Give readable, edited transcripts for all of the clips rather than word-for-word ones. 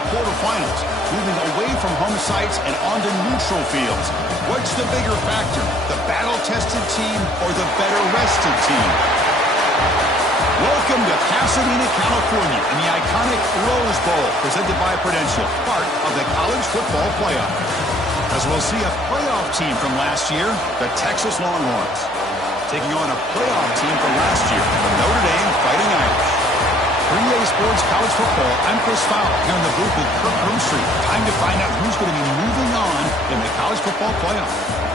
the quarterfinals, moving away from home sites and onto neutral fields. What's the bigger factor, the battle-tested team or the better-rested team? Welcome to Pasadena, California, in the iconic Rose Bowl, presented by Prudential, part of the College Football Playoff. As we'll see a playoff team from last year, the Texas Longhorns, taking on a playoff team from last year, the Notre Dame Fighting Irish. 3A Sports College Football, I'm Chris Fowler, here in the booth with Kirk Broomstreet. Time to find out who's going to be moving on in the College Football Playoff.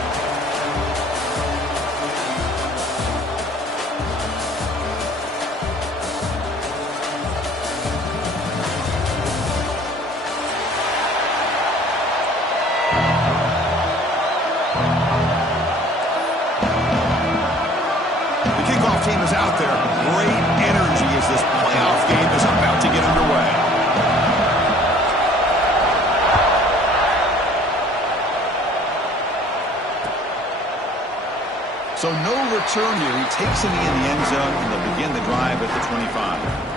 Team is out there. Great energy as this playoff game is about to get underway. So no return here. He takes him in the end zone, and they'll begin the drive at the 25.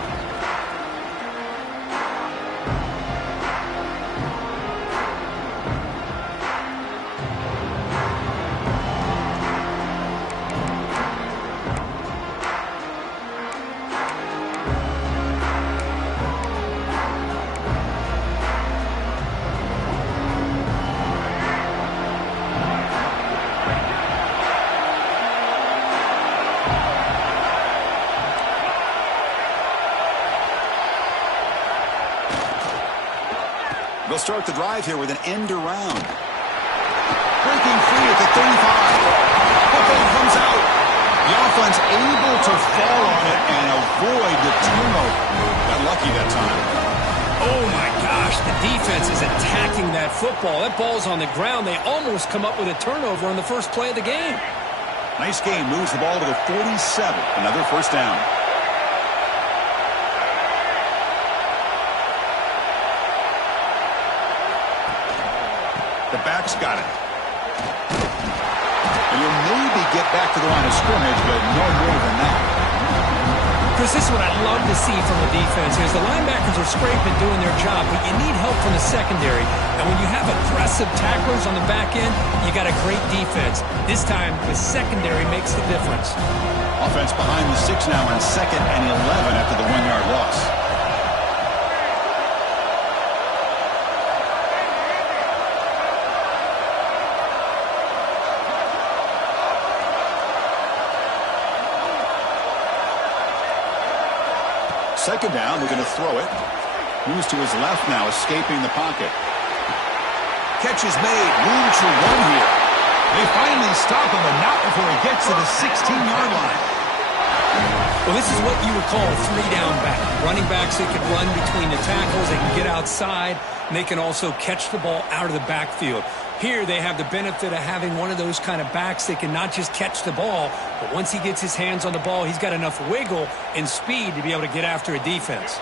They'll start the drive here with an end around. Breaking free at the 35. Football comes out. The offense able to fall on it and avoid the turnover. Got lucky that time. Oh, my gosh. The defense is attacking that football. That ball's on the ground. They almost come up with a turnover on the first play of the game. Nice game. Moves the ball to the 47. Another first down. The back's got it. And you'll maybe get back to the line of scrimmage, but no more than that. Chris, this is what I'd love to see from the defense. Is the linebackers are scraping, doing their job, but you need help from the secondary. And when you have aggressive tacklers on the back end, you got a great defense. This time, the secondary makes the difference. Offense behind the 6 now on 2nd and 11 after the 1-yard loss. Second down, they're going to throw it. Moves to his left now, escaping the pocket. Catch is made, room to run here. They finally stop him, but not before he gets to the 16-yard line. Well, this is what you would call a 3-down back. Running backs, they can run between the tackles, they can get outside, and they can also catch the ball out of the backfield. Here, they have the benefit of having one of those kind of backs that can not just catch the ball, but once he gets his hands on the ball, he's got enough wiggle and speed to be able to get after a defense.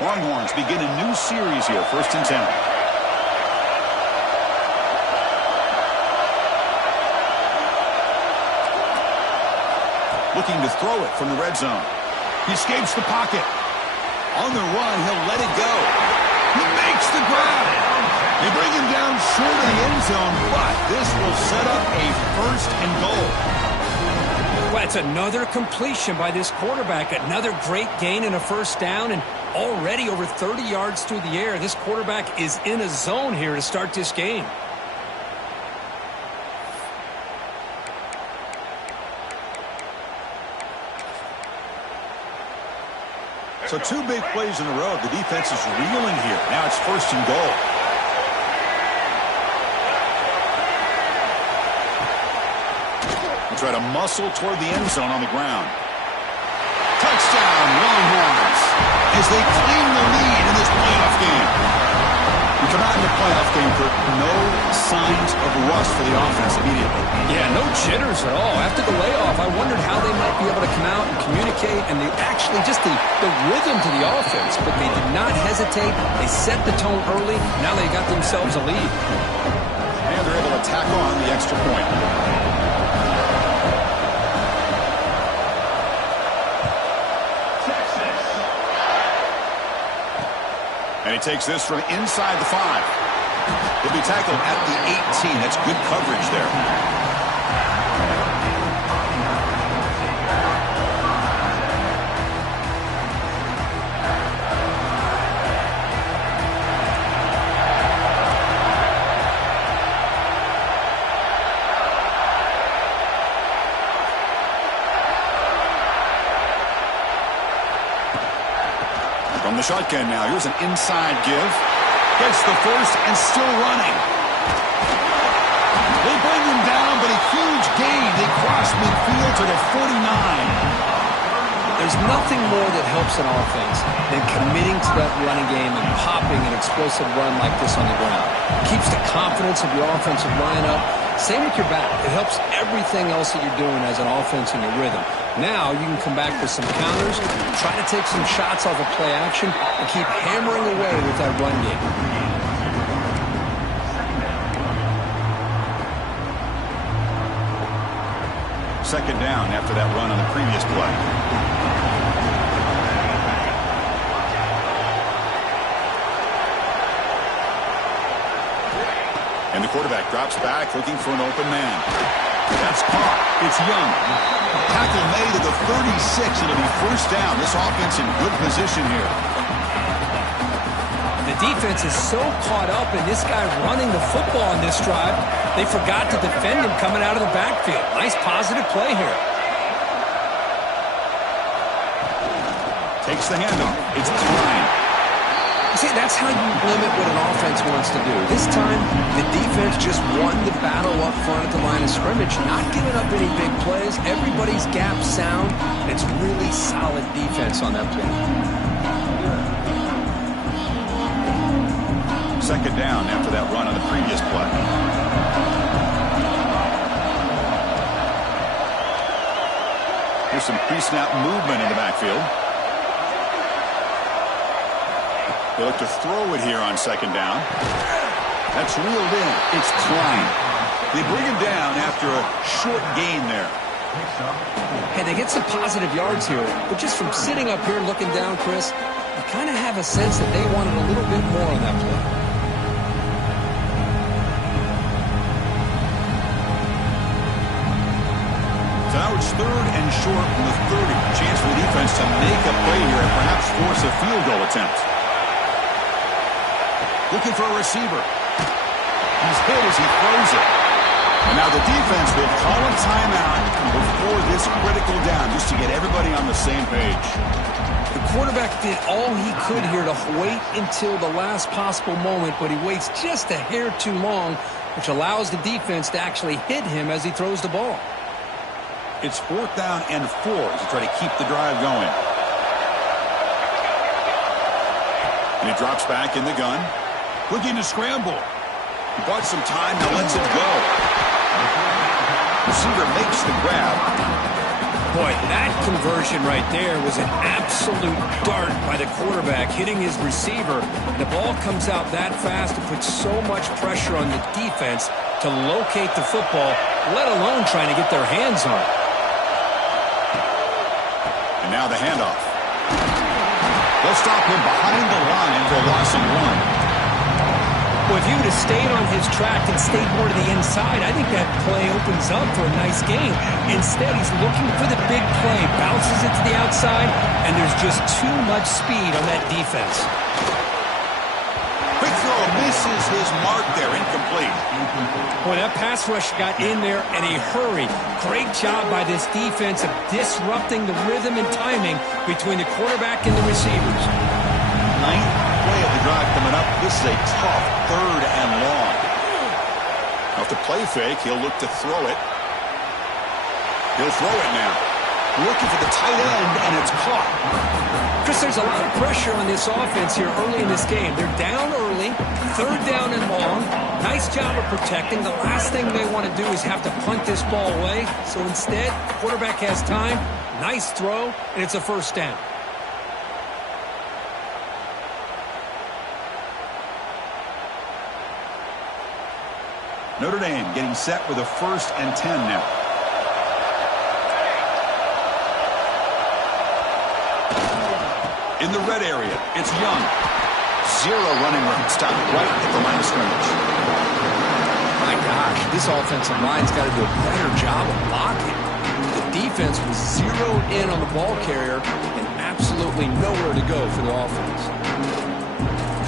Longhorns begin a new series here, 1st and 10. Looking to throw it from the red zone. He escapes the pocket. On the run, he'll let it go. He makes the grab. They bring him down short of the end zone, but this will set up a 1st and goal. Well, it's another completion by this quarterback. Another great gain in a 1st down, and already over 30 yards through the air. This quarterback is in a zone here to start this game. So 2 big plays in a row. The defense is reeling here. Now it's 1st and goal. Try to muscle toward the end zone on the ground. Touchdown, Longhorns, as they claim the lead in this playoff game. We come out in the playoff game for no signs of rust for the offense immediately. Yeah, no jitters at all. After the layoff, I wondered how they might be able to come out and communicate, and actually just the rhythm to the offense. But they did not hesitate. They set the tone early. Now they got themselves a lead. And they're able to tack on the extra point. And he takes this from inside the 5. He'll be tackled at the 18. That's good coverage there. From the shotgun now, here's an inside give. Gets the first and still running. They bring him down, but a huge gain. They cross midfield to the 49. There's nothing more that helps an offense than committing to that running game and popping an explosive run like this on the ground. It keeps the confidence of your offensive line up. Same with your back. It helps everything else that you're doing as an offense in your rhythm. Now you can come back with some counters, try to take some shots off of play action, and keep hammering away with that run game. Second down after that run on the previous play. And the quarterback drops back looking for an open man. That's caught. It's Young. Tackle made at the 36. It'll be first down. This offense in good position here. The defense is so caught up in this guy running the football on this drive, they forgot to defend him coming out of the backfield. Nice positive play here. Takes the handoff. It's Klein. See, that's how you limit what an offense wants to do. This time, the defense just won the battle up front at the line of scrimmage, not giving up any big plays. Everybody's gap sound. It's really solid defense on that play. Second down after that run on the previous play. Here's some pre-snap movement in the backfield. They look to throw it here on second down. That's reeled in. It's Klein. They bring him down after a short gain there. Hey, they get some positive yards here, but just from sitting up here looking down, Chris, you kind of have a sense that they wanted a little bit more on that play. So now it's third and short from the 30. Chance for the defense to make a play here and perhaps force a field goal attempt. Looking for a receiver. He's hit as he throws it. And now the defense will call a timeout before this critical down just to get everybody on the same page. The quarterback did all he could here to wait until the last possible moment, but he waits just a hair too long, which allows the defense to actually hit him as he throws the ball. It's fourth down and 4 to try to keep the drive going. And he drops back in the gun. Looking to scramble. He bought some time, now lets it go. Receiver makes the grab. Boy, that conversion right there was an absolute dart by the quarterback, hitting his receiver. The ball comes out that fast to put so much pressure on the defense to locate the football, let alone trying to get their hands on it. And now the handoff. They'll stop him behind the line for a loss of 1. Well, if you would have stayed on his track and stayed more to the inside, I think that play opens up for a nice game. Instead, he's looking for the big play, bounces it to the outside, and there's just too much speed on that defense. Quick throw misses his mark there, incomplete. Boy, that pass rush got in there in a hurry. Great job by this defense of disrupting the rhythm and timing between the quarterback and the receivers. Ninth play of the drive coming up. This is a tough third and long. Now, if the play fake, he'll look to throw it. He'll throw it now. Looking for the tight end, and it's caught. Chris, there's a lot of pressure on this offense here early in this game. They're down early, third down and long. Nice job of protecting. The last thing they want to do is have to punt this ball away. So instead, the quarterback has time. Nice throw, and it's a first down. Notre Dame getting set with a 1st and 10 now. In the red area, it's Young. Zero running room. Stopped right at the line of scrimmage. My gosh, this offensive line's got to do a better job of blocking. The defense was zeroed in on the ball carrier and absolutely nowhere to go for the offense.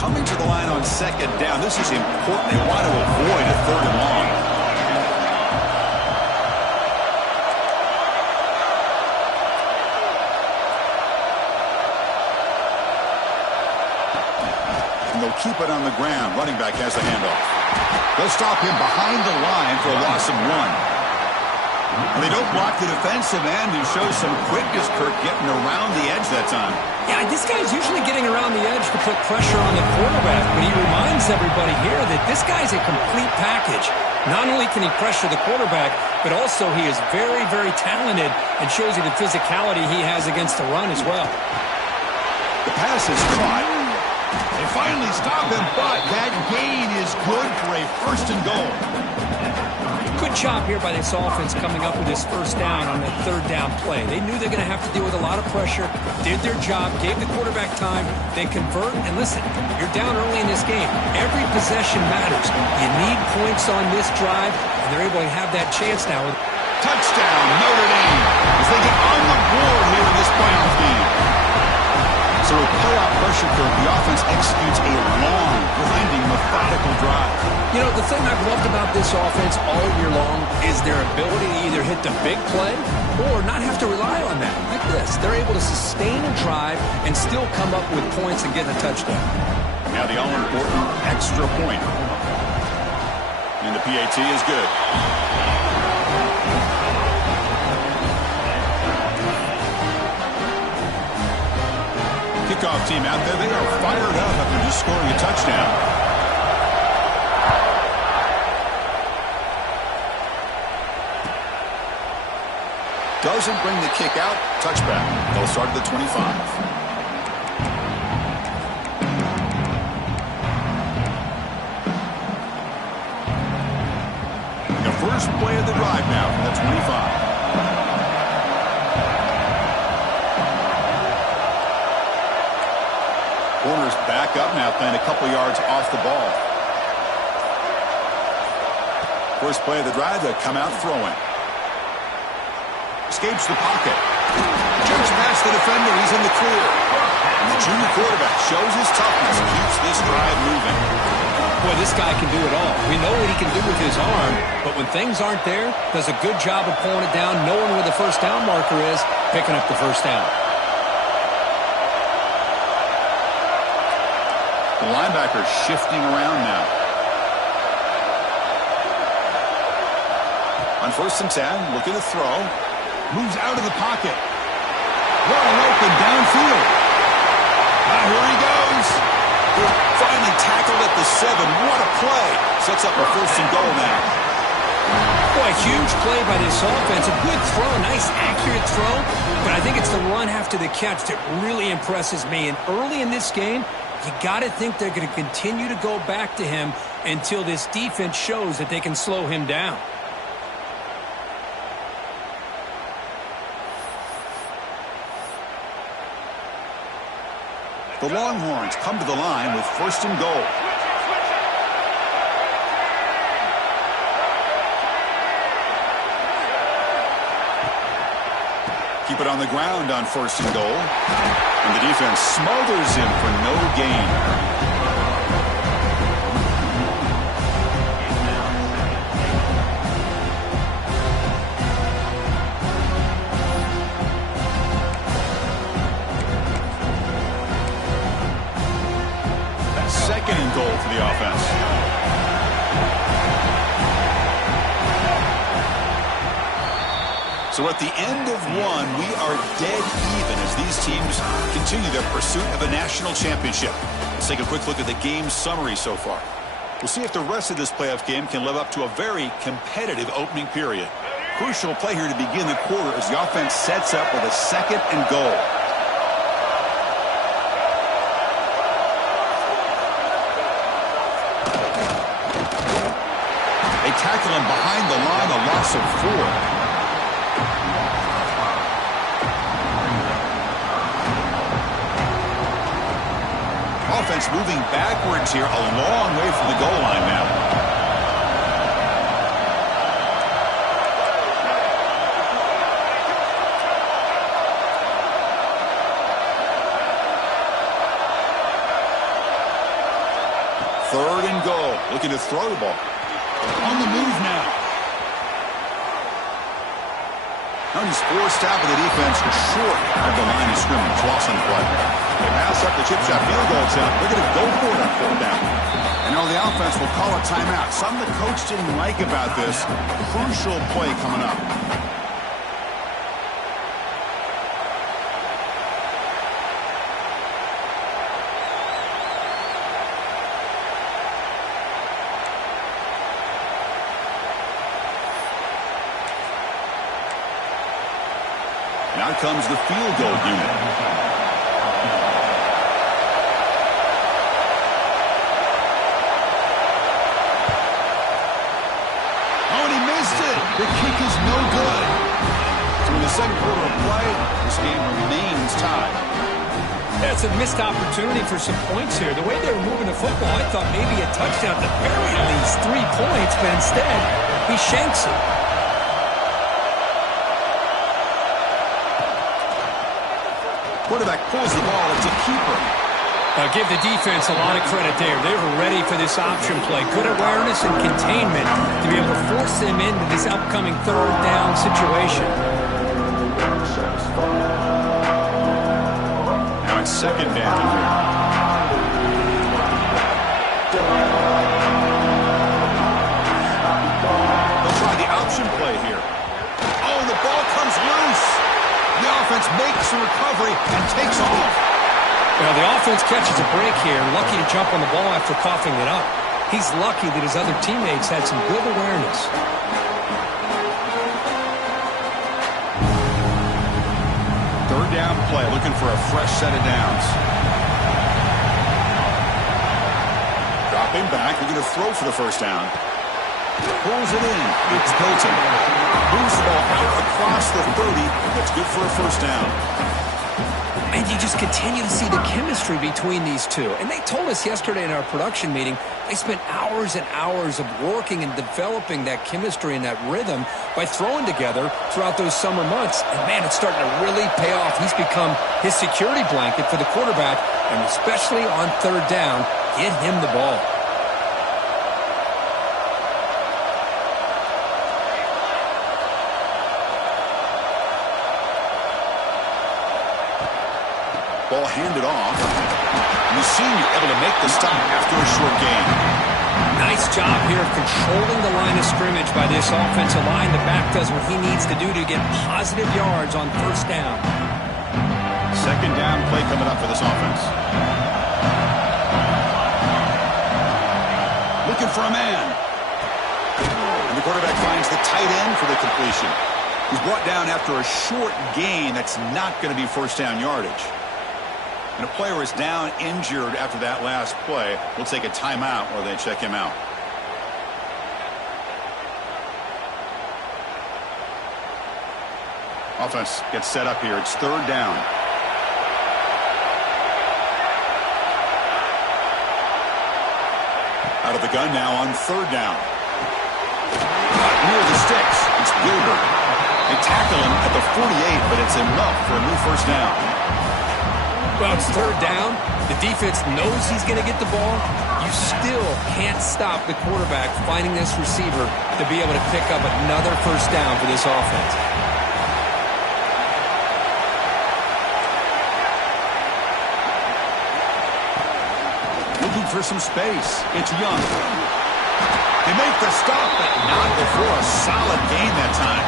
Coming to the line on second down, this is important. They want to avoid a third and long. And they'll keep it on the ground. Running back has the handoff. They'll stop him behind the line for a loss of 1. And they don't block the defensive end, who shows some quickness, Kirk, getting around the edge that time. Yeah, this guy's usually getting around the edge to put pressure on the quarterback, but he reminds everybody here that this guy's a complete package. Not only can he pressure the quarterback, but also he is very, very talented and shows you the physicality he has against the run as well. The pass is caught. They finally stop him, but that gain is good for a first and goal. Good job here by this offense coming up with this first down on the third down play. They knew they're going to have to deal with a lot of pressure, did their job, gave the quarterback time, they convert, and listen, you're down early in this game. Every possession matters. You need points on this drive, and they're able to have that chance now. Touchdown, Notre Dame, as they get on the board here in this playoff game. So with playoff pressure, the offense executes a long, grinding, methodical drive. You know, the thing I've loved about this offense all year long is their ability to either hit the big play or not have to rely on that. Like this, they're able to sustain a drive and still come up with points and get a touchdown. Now the all-important extra point. And the PAT is good. Kickoff team out there, they are fired up after just scoring a touchdown. Doesn't bring the kick out. Touchback. They'll start at the 25. The first play of the drive now from the 25. Corners back up now, playing a couple yards off the ball. First play of the drive, they come out throwing. Escapes the pocket. Jumps past the defender, he's in the clear. And the junior quarterback shows his toughness, keeps this drive moving. Boy, this guy can do it all. We know what he can do with his arm, but when things aren't there, does a good job of pulling it down, knowing where the first down marker is, picking up the first down. The linebacker shifting around now. On 1st and 10, looking to throw. Moves out of the pocket. Wide open downfield. Here he goes. Finally tackled at the 7. What a play. Sets up a 1st and goal now. Boy, huge play by this offense. A good throw, nice accurate throw. But I think it's the run after the catch that really impresses me. And early in this game, you got to think they're going to continue to go back to him until this defense shows that they can slow him down. The Longhorns come to the line with 1st and goal. Keep it on the ground on 1st and goal. And the defense smothers him for no gain. Second and goal for the offense. So at the end of one, we are dead even as these teams continue their pursuit of a national championship. Let's take a quick look at the game summary so far. We'll see if the rest of this playoff game can live up to a very competitive opening period. Crucial play here to begin the quarter as the offense sets up with a 2nd and goal. Tackle him behind the line, a loss of 4. offense moving backwards here, a long way from the goal line now. Third and goal, looking to throw the ball. On the move now. Now he's forced out by the defense short of the line of scrimmage. Loss on the play. They pass up the chip shot field goal attempt. They're going to go for it on fourth down. And now the offense will call a timeout. Something the coach didn't like about this. Crucial play coming up. Now comes the field goal unit. Oh, and he missed it. The kick is no good. So in the second quarter of play, this game remains tied. That's a missed opportunity for some points here. The way they were moving the football, I thought maybe a touchdown, at the very least 3 points, but instead, he shanks it. Quarterback pulls the ball. It's a keeper. I'll give the defense a lot of credit there. They were ready for this option play. Good awareness and containment to be able to force them into this upcoming third down situation. Now it's second down here. They'll try the option play here. Oh, the ball comes loose. The offense makes the recovery and takes off. Well, the offense catches a break here, lucky to jump on the ball after coughing it up. He's lucky that his other teammates had some good awareness. Third down play, looking for a fresh set of downs. Dropping back, looking to throw for the first down. Pulls it in. It's Hilton. Moves the ball out across the 30. That's good for a first down. And you just continue to see the chemistry between these two. And they told us yesterday in our production meeting, they spent hours and hours of working and developing that chemistry and that rhythm by throwing together throughout those summer months. And, man, it's starting to really pay off. He's become his security blanket for the quarterback, and especially on third down, get him the ball. Ball handed off. And the senior able to make the stop after a short gain. Nice job here of controlling the line of scrimmage by this offensive line. The back does what he needs to do to get positive yards on first down. Second down play coming up for this offense. Looking for a man. And the quarterback finds the tight end for the completion. He's brought down after a short gain. That's not going to be first down yardage. And a player is down injured after that last play. We'll take a timeout while they check him out. Offense gets set up here. It's third down. Out of the gun now on third down. Near the sticks. It's Gilbert. They tackle him at the 48, but it's enough for a new first down. Well, it's third down. The defense knows he's going to get the ball. You still can't stop the quarterback finding this receiver to be able to pick up another first down for this offense. Looking for some space. It's Young. They make the stop, but not before a solid gain that time.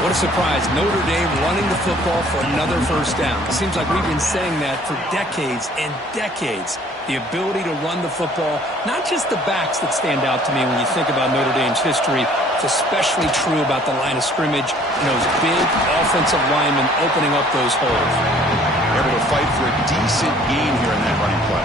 What a surprise. Notre Dame running the football for another first down. It seems like we've been saying that for decades and decades. The ability to run the football, not just the backs that stand out to me when you think about Notre Dame's history. It's especially true about the line of scrimmage and those big offensive linemen opening up those holes. Able to fight for a decent gain here in that running play.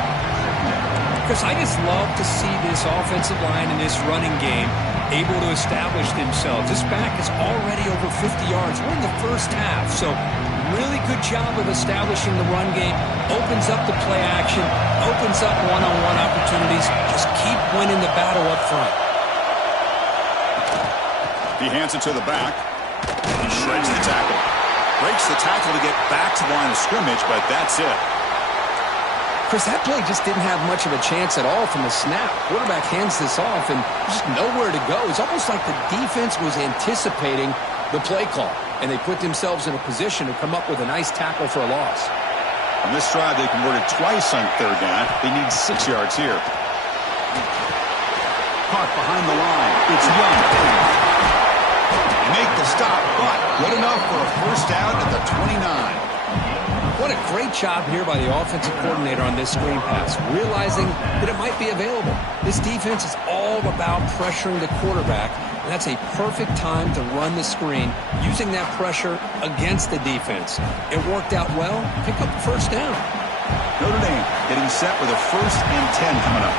Because I just love to see this offensive line in this running game able to establish themselves. This back is already over 50 yards. We're in the first half, so Really good job of establishing the run game. Opens up the play action. Opens up one-on-one opportunities. Just keep winning the battle up front. He hands it to the back. He shreds the tackle. Breaks the tackle to get back to the line of scrimmage, but that's it. Chris, that play just didn't have much of a chance at all from the snap. Quarterback hands this off, and there's just nowhere to go. It's almost like the defense was anticipating the play call, and they put themselves in a position to come up with a nice tackle for a loss. On this drive, they converted twice on third down. They need 6 yards here. Caught behind the line. It's Young. They make the stop, but good enough for a first down at the 29. What a great job here by the offensive coordinator on this screen pass, realizing that it might be available. This defense is all about pressuring the quarterback, and that's a perfect time to run the screen, using that pressure against the defense. It worked out well. Pick up the first down. Notre Dame getting set with a 1st and 10 coming up.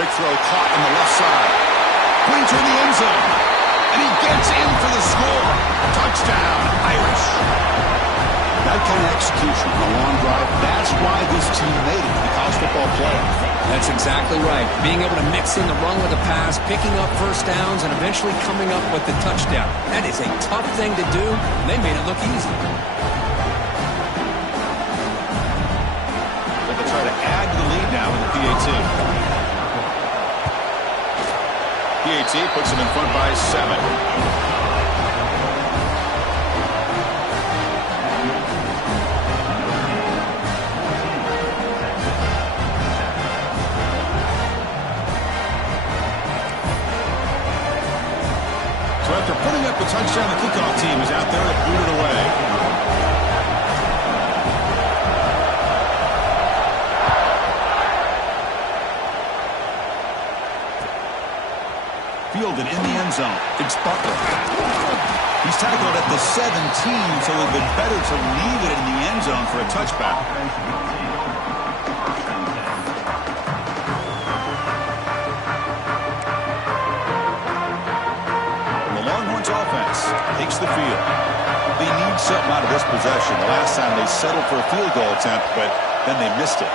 Quick throw caught on the left side. Pointer in the end zone. And he gets in for the score. Touchdown, Irish. That kind of execution on a long drive, that's why this team made it to the college football playoff. That's exactly right. Being able to mix in the run with the pass, picking up first downs, and eventually coming up with the touchdown. That is a tough thing to do, and they made it look easy. But they try to add to the lead now with the PAT. PAT puts them in front by 7. So after putting up a touchdown, the kickoff team is out there to boot it away. Fielded in the end zone. It's Butler. He's tackled at the 17, so it would have been better to leave it in the end zone for a touchback. The Longhorns offense takes the field. They need something out of this possession. The last time they settled for a field goal attempt, but then they missed it.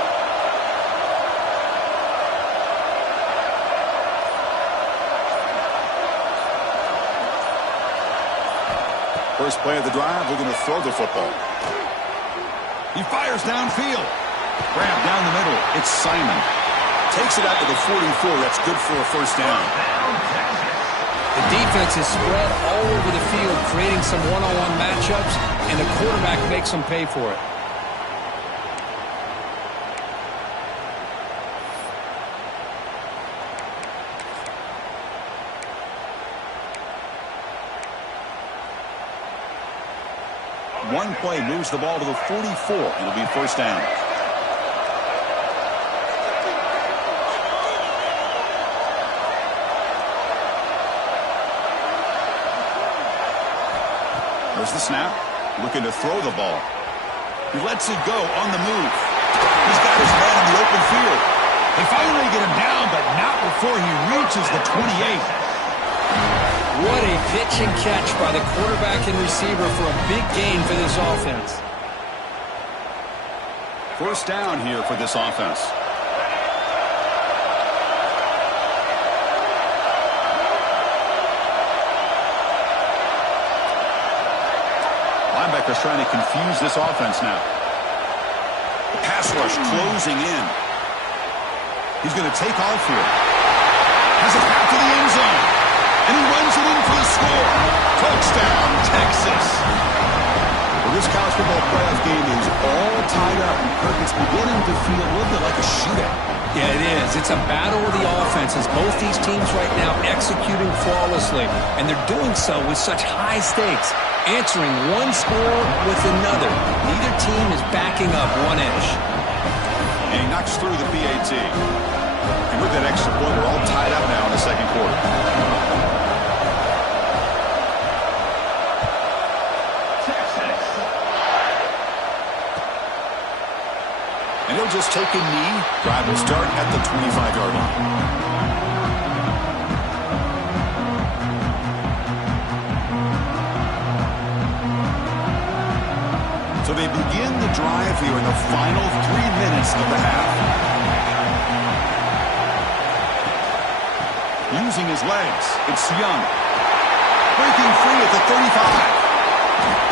First play of the drive, we're going to throw the football. He fires downfield. Grab down the middle. It's Simon. Takes it out to the 44. That's good for a first down. The defense is spread all over the field, creating some one-on-one matchups, and the quarterback makes them pay for it. One play moves the ball to the 44. It'll be first down. There's the snap. Looking to throw the ball. He lets it go on the move. He's got his man in the open field. They finally get him down, but not before he reaches the 28. What a pitch and catch by the quarterback and receiver for a big gain for this offense. First down here for this offense. Linebackers trying to confuse this offense now. The pass rush closing in. He's going to take off here. Has it back to the end zone. And he runs it in for the score. Touchdown, Texas. Well, this college football playoff game is all tied up. Kirk, it's beginning to feel a little bit like a shootout. Yeah, it is. It's a battle of the offenses. Both these teams right now executing flawlessly, and they're doing so with such high stakes, answering one score with another. Neither team is backing up one inch. And he knocks through the PAT. And with that extra point, we're all tied up now in the second quarter. And he'll just take a knee. Drive will start at the 25-yard line. So they begin the drive here in the final 3 minutes of the half. Using his legs, it's Young. Breaking free at the 35.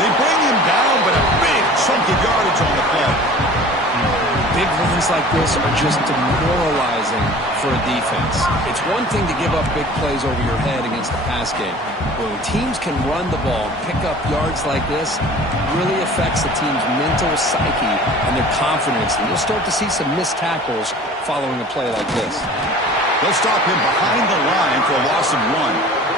They bring him down, but a big chunk of yardage on the play. Big runs like this are just demoralizing for a defense. It's one thing to give up big plays over your head against the pass game. But when teams can run the ball, pick up yards like this, it really affects the team's mental psyche and their confidence. And you'll start to see some missed tackles following a play like this. They'll stop him behind the line for a loss of 1.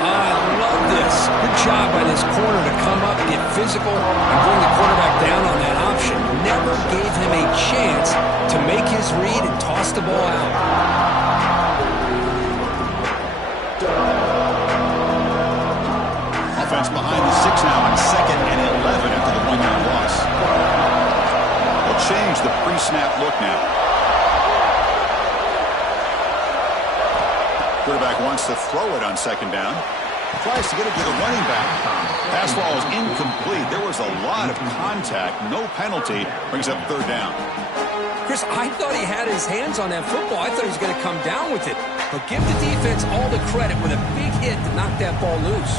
I love this. Good job by this corner to come up, get physical, and bring the quarterback down on that option. Never gave him a chance to make his read and toss the ball out. Offense behind the 6 now on 2nd and 11 after the 1-yard loss. They'll change the pre-snap look now. Quarterback wants to throw it on 2nd down. Tries to get it to the running back. Pass ball is incomplete. There was a lot of contact. No penalty. Brings up 3rd down. Chris, I thought he had his hands on that football. I thought he was going to come down with it. But give the defense all the credit with a big hit to knock that ball loose.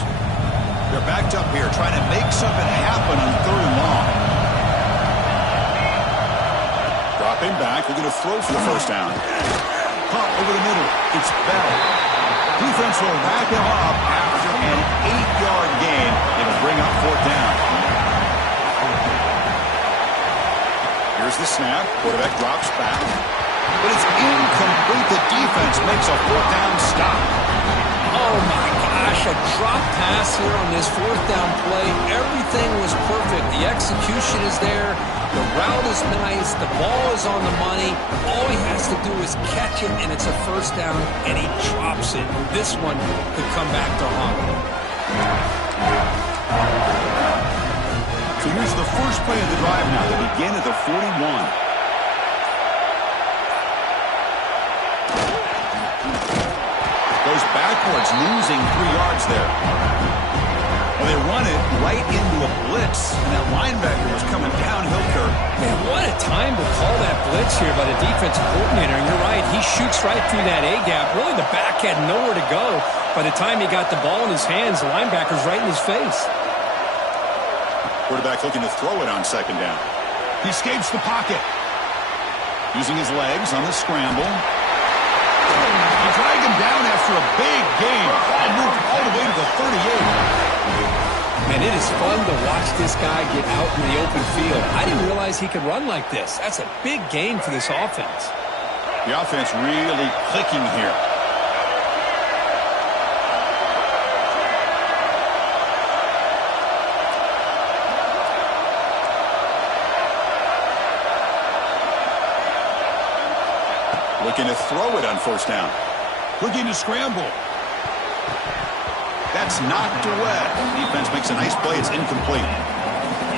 They're backed up here trying to make something happen on 3rd and long. Dropping back. We're going to throw for the 1st down. Pump over the middle. It's Bell. Defense will wrap him up after an 8-yard gain. It'll bring up 4th down. Here's the snap. Quarterback drops back. But it's incomplete. The defense makes a 4th down stop. Oh, my gosh. A drop pass here on this 4th down play. Everything was perfect. The execution is there. The route is nice. The ball is on the money. All he has to do is catch it, and it's a 1st down, and he drops it. This one could come back to haunt him. So here's the first play of the drive now. They begin at the 41. Goes backwards, losing 3 yards there. Well, they run it right into a blitz, and that linebacker was coming downhill curve. Man, what a time to call that blitz here by the defensive coordinator. And you're right, he shoots right through that A-gap. Really, the back had nowhere to go. By the time he got the ball in his hands, the linebacker's right in his face. Quarterback looking to throw it on 2nd down. He escapes the pocket. Using his legs on the scramble. He dragged him down after a big gain. And moved all the way to the 38. Man, it is fun to watch this guy get out in the open field. I didn't realize he could run like this. That's a big gain for this offense. The offense really clicking here. Looking to throw it on 1st down. Looking to scramble. That's knocked away. Defense makes a nice play. It's incomplete.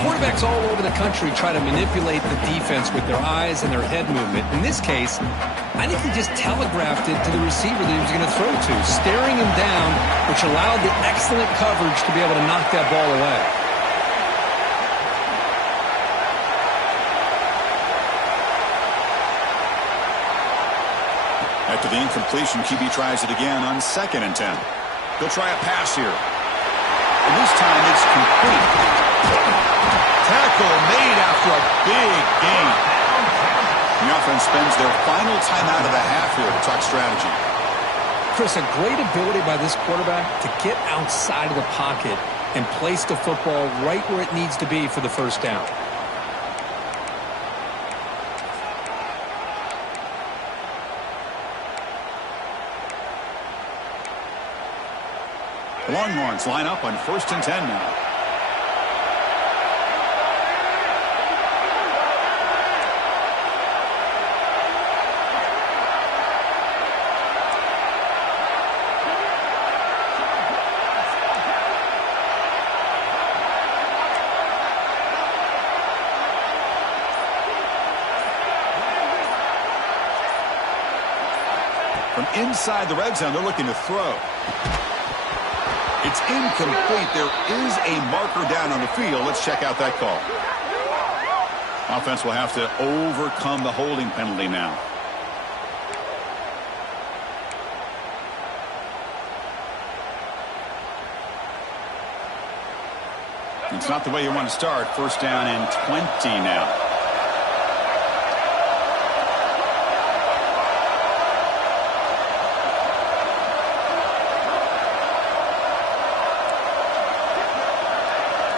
Quarterbacks all over the country try to manipulate the defense with their eyes and their head movement. In this case, I think he just telegraphed it to the receiver that he was going to throw to, staring him down, which allowed the excellent coverage to be able to knock that ball away. After the incompletion, QB tries it again on 2nd and 10. He'll try a pass here. And this time it's complete. Tackle made after a big gain. The offense spends their final timeout of the half here to talk strategy. Chris, a great ability by this quarterback to get outside of the pocket and place the football right where it needs to be for the 1st down. Longhorns line up on 1st and 10 now. From inside the red zone, they're looking to throw. It's incomplete. There is a marker down on the field. Let's check out that call. Offense will have to overcome the holding penalty now. It's not the way you want to start. First down and 20 now.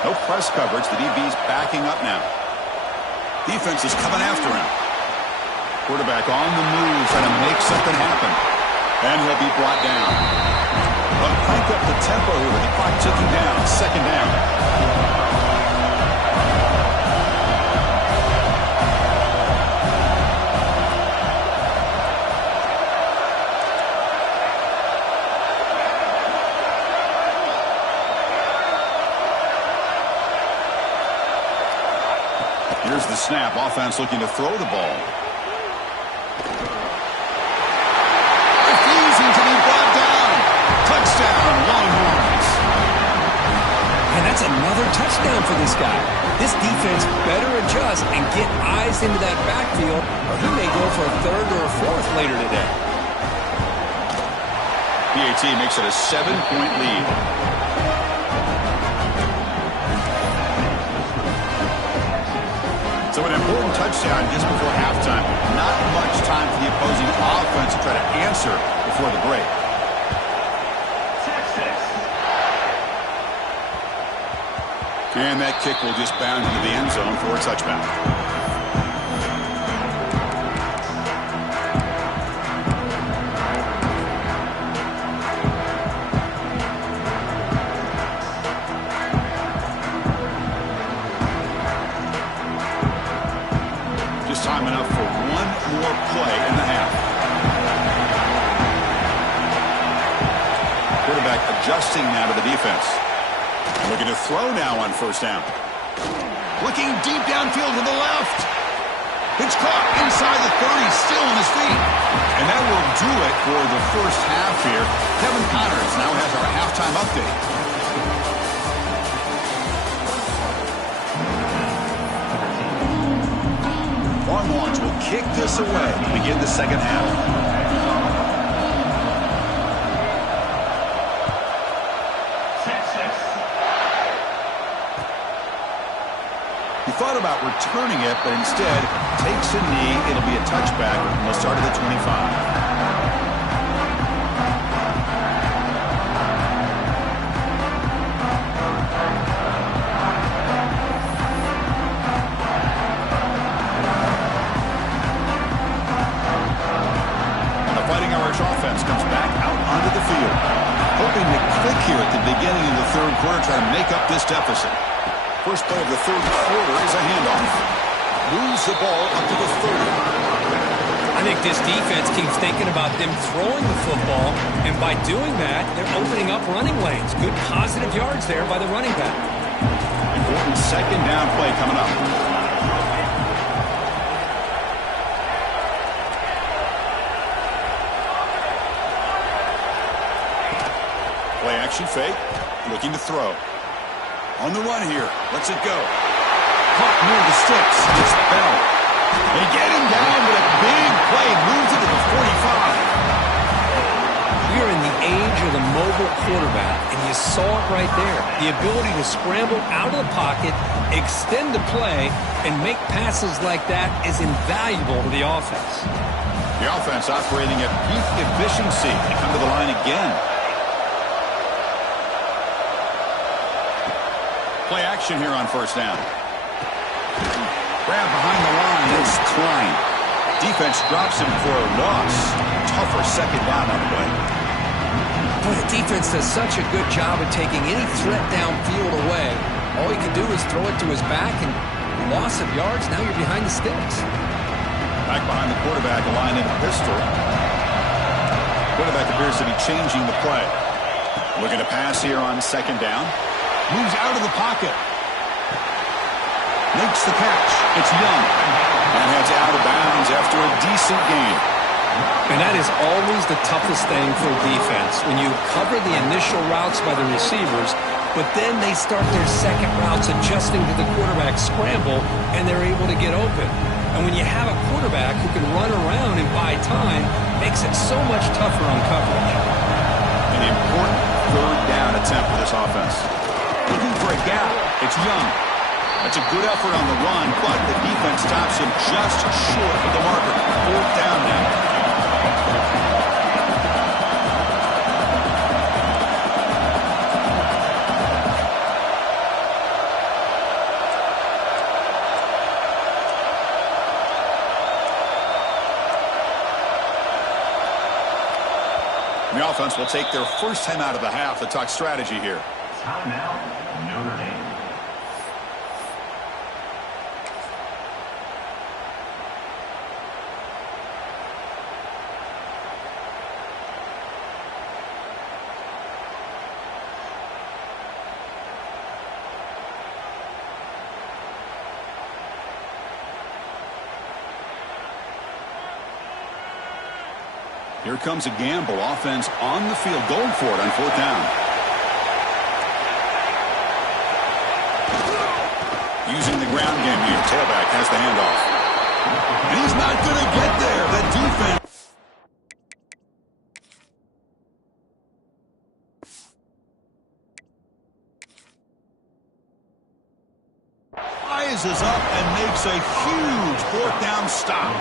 No press coverage. The DB's backing up now. Defense is coming after him. Quarterback on the move, trying to make something happen. And he'll be brought down. But crank up the tempo here with the clock ticking down. Second down. Here's the snap. Offense looking to throw the ball. Refusing to be brought down. Touchdown, Longhorns. And that's another touchdown for this guy. This defense better adjust and get eyes into that backfield, or he may go for a third or a fourth later today. PAT makes it a 7-point lead. So an important touchdown just before halftime. Not much time for the opposing offense to try to answer before the break. And that kick will just bound into the end zone for a touchback. Time enough for one more play in the half. Quarterback adjusting now to the defense. Looking to throw now on first down. Looking deep downfield to the left. It's caught inside the 30, still on his feet. And that will do it for the first half here. Kevin Connors now has our halftime update. Longhorns will kick this away to begin the second half. He thought about returning it, but instead takes a knee. It'll be a touchback, and they'll start at the 25. Offense comes back out onto the field, hoping to click here at the beginning of the third quarter, trying to make up this deficit. First play of the third quarter is a handoff. Moves the ball up to the 30. I think this defense keeps thinking about them throwing the football, and by doing that, they're opening up running lanes. Good positive yards there by the running back. Important second down play coming up. Play action fake, looking to throw. On the run here, lets it go. Caught near the sticks, it's Bell. They get him down with a big play, moves it to the 45. We are in the age of the mobile quarterback, and you saw it right there. The ability to scramble out of the pocket, extend the play, and make passes like that is invaluable to the offense. The offense operating at peak efficiency. They come to the line again. Play action here on first down. Grab behind the line. It's Klein. Defense drops him for a loss. Tougher second down on the way. Boy, the defense does such a good job of taking any threat downfield away. All he could do is throw it to his back, and loss of yards, now you're behind the sticks. Back behind the quarterback, a line in a pistol. Quarterback appears to be changing the play. Looking to pass here on second down. Moves out of the pocket. Makes the catch. It's Young. And heads out of bounds after a decent gain. And that is always the toughest thing for a defense. When you cover the initial routes by the receivers, but then they start their second routes adjusting to the quarterback scramble, and they're able to get open. And when you have a quarterback who can run around and buy time, makes it so much tougher on coverage. An important third down attempt for this offense. Looking for a gap. It's Young. That's a good effort on the run, but the defense stops him just short of the marker. Fourth down now. The offense will take their first time out of the half to talk strategy here. Timeout, Notre Dame. Here comes a gamble. Offense on the field, going for it on fourth down. Using the ground game here. Tailback has the handoff. And he's not going to get there. The defense. Rises up and makes a huge fourth down stop.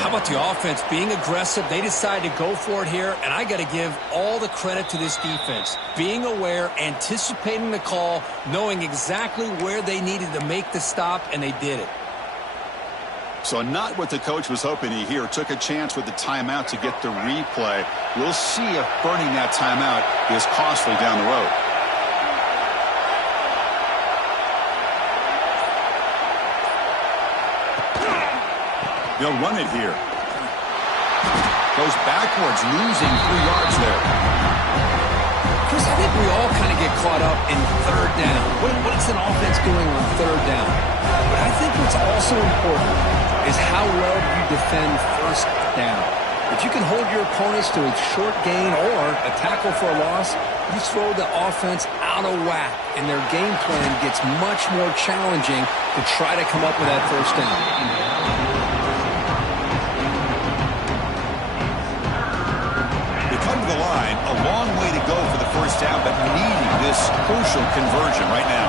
How about the offense being aggressive? They decide to go for it here, and I got to give all the credit to this defense. Being aware, anticipating the call, knowing exactly where they needed to make the stop, and they did it. So not what the coach was hoping to hear. Took a chance with the timeout to get the replay. We'll see if burning that timeout is costly down the road. They'll run it here. Goes backwards, losing 3 yards there. Chris, I think we all kind of get caught up in third down. What is an offense doing on third down? But I think what's also important is how well you defend first down. If you can hold your opponents to a short gain or a tackle for a loss, you throw the offense out of whack, and their game plan gets much more challenging to try to come up with that first down. The line, a long way to go for the first down, but needing this crucial conversion right now.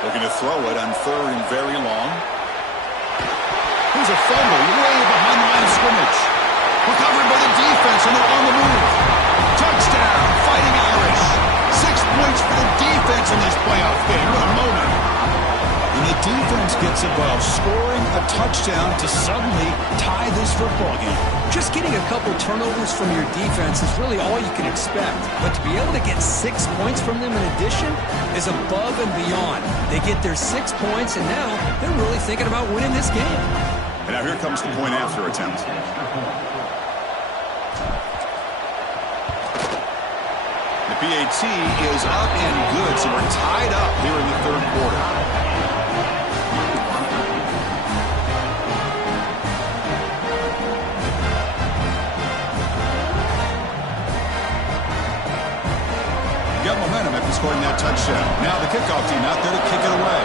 Looking to throw it on third and very long. Here's a fumble way behind the line of scrimmage. Recovered by the defense, and they're on the move. Touchdown, Fighting Irish. 6 points for the defense in this playoff game. What a moment. And the defense gets above, scoring a touchdown to suddenly tie this football game. Just getting a couple turnovers from your defense is really all you can expect. But to be able to get 6 points from them in addition is above and beyond. They get their 6 points, and now they're really thinking about winning this game. And now here comes the point after attempt. The PAT is up and good, so we're tied up here in the third quarter. Got momentum after scoring that touchdown. Now the kickoff team out there to kick it away.